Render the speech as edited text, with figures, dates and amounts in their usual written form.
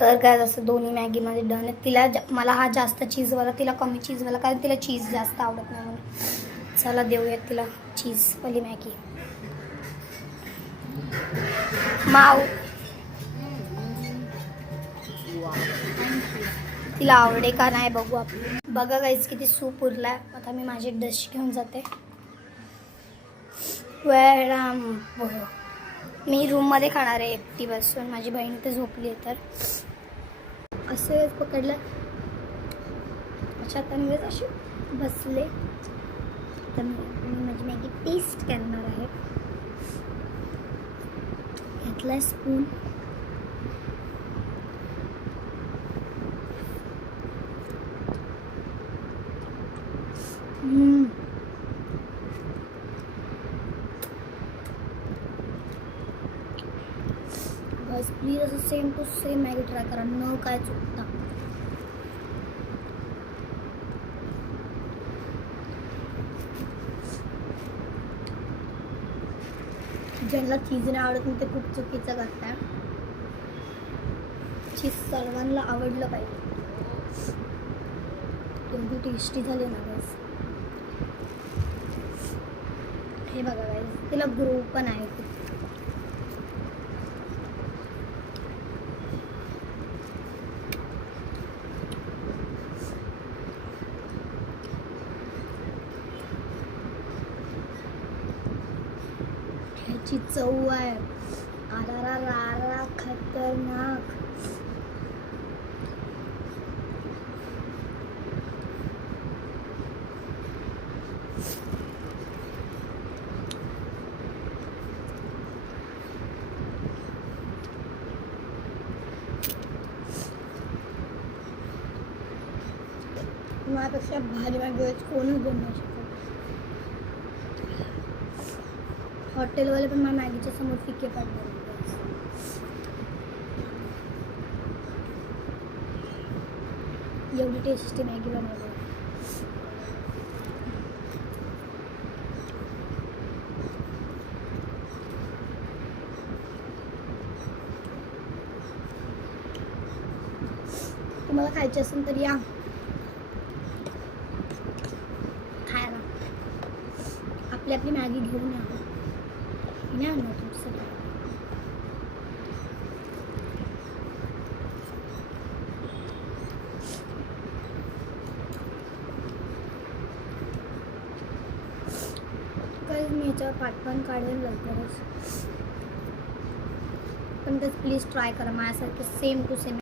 तर काय असं दोन्ही मॅगी माझे डन आहेत. तिला मला हा जास्त चीजवाला, तिला कमी चीजवाला, कारण तिला चीज जास्त आवडत नाही म्हणून. चला देऊयात तिला चीजवाली मॅगी. माव तिला आवडे का नाही बघू आपण. बघा गाईज किती सूप उरलाय. आता मी माझी डिश घेऊन जाते. मी रूममध्ये खाणार आहे एकटी बसून. माझी बहीण इथे झोपली आहे. तर असे पकडलं. अच्छा आता मी असे बसले. तर मी माझी मॅगी टेस्ट करणार आहे. घेतला स्पून. बस प्लीज असं same to same Maggi try करा, न काय चुकता. ज्यांना चीज नाही आवडत नाही ते खूप चुकीचं करताय. चीज सर्वांना आवडलं पाहिजे. एवढी टेस्टी झाली ना बस. हे बघा गाईस, तिला ग्रो पण आहे खूप. ह्याची चव आहे आरा रा खतरनाक. माझ्यापेक्षा भारी मॅगी कोणच बनवू शकत. हॉटेलवाले पण माझ्या मॅगीच्या समोर फिके पडणार. एवढी टेस्टी मॅगी बनवली. तुम्हाला खायची असेल तर या खायला. आपली आपली मॅगी घेऊन या. नाही आणलं तुमचं. काही मी याच्यावर पाठवण काढेल लवकरच. पण तेच प्लीज ट्राय करा माझ्यासारखे सेम टू सेम.